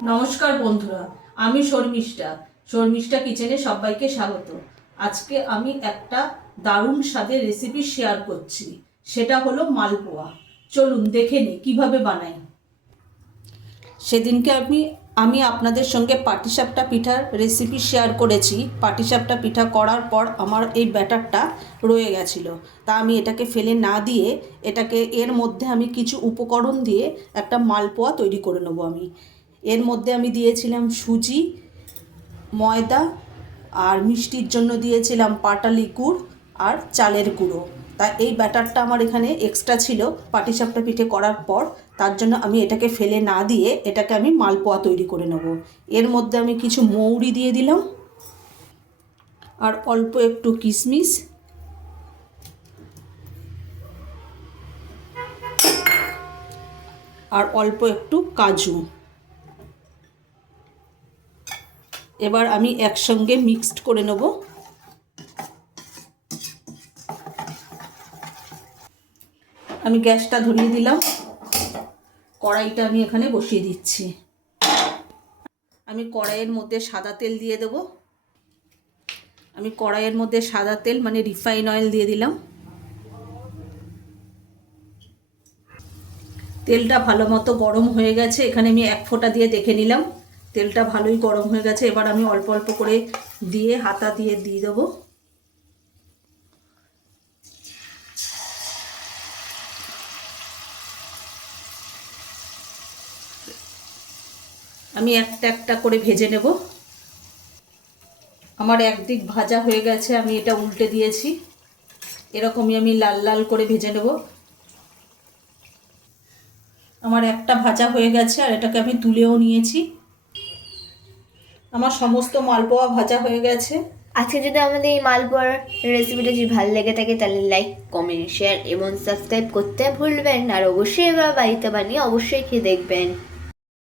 নমস্কার বন্ধুরা, আমি শর্মিষ্ঠা কিচেনে সবাইকে স্বাগত। আজকে আমি একটা দারুণ স্বাদের রেসিপি শেয়ার করছি, সেটা হলো মালপোয়া। চলুন দেখে নিই কীভাবে বানাই। সেদিনকে আমি আপনাদের সঙ্গে পাটিসাপটা পিঠার রেসিপি শেয়ার করেছি। পাটিসাপটা পিঠা করার পর আমার এই ব্যাটারটা রয়ে গেছিলো, তা আমি এটাকে ফেলে না দিয়ে এর মধ্যে আমি কিছু উপকরণ দিয়ে একটা মালপোয়া তৈরি করে নেবো। এর মধ্যে আমি দিয়েছিলাম সুজি, ময়দা, আর মিষ্টির জন্য দিয়েছিলাম পাটালি গুড় আর চালের গুঁড়ো। তা এই ব্যাটারটা আমার এখানে এক্সট্রা ছিল পাটিসাপটা পিঠে করার পর, তার জন্য আমি এটাকে ফেলে না দিয়ে এটাকে আমি মালপোয়া তৈরি করে নেব। এর মধ্যে আমি কিছু মৌরি দিয়ে দিলাম, আর অল্প একটু কিশমিশ, আর অল্প একটু কাজু। এবার আমি একসঙ্গে মিক্সড করে নেব। আমি গ্যাসটা ধরিয়ে দিলাম, কড়াইটা আমি এখানে বসিয়ে দিচ্ছি। আমি কড়াইয়ের মধ্যে সাদা তেল দিয়ে দেব। আমি কড়াইয়ের মধ্যে সাদা তেল মানে রিফাইন অয়েল দিয়ে দিলাম। তেলটা ভালো মতো গরম হয়ে গেছে। এখানে আমি এক ফোঁটা দিয়ে দেখে নিলাম, তেলটা ভালোই গরম হয়ে গেছে। এবার আমি অল্প অল্প করে দিয়ে হাতা দিয়ে দেবো। আমি একটা একটা করে ভেজে নেব। আমার একদিক ভাজা হয়ে গেছে, আমি এটা উল্টে দিয়েছি। এরকমই আমি লাল লাল করে ভেজে নেব। আমার একটা ভাজা হয়ে গেছে আর এটাকে আমি তুলেও নিয়েছি। আমার সমস্ত মালপোয়া ভাজা হয়ে গেছে। আজকে যদি আমাদের এই মালপোয়ার রেসিপিটা যদি ভালো লেগে থাকে তাহলে লাইক, কমেন্ট, শেয়ার এবং সাবস্ক্রাইব করতে ভুলবেন। আর অবশ্যই এবার বাড়িতে বানিয়ে অবশ্যই খেয়ে দেখবেন।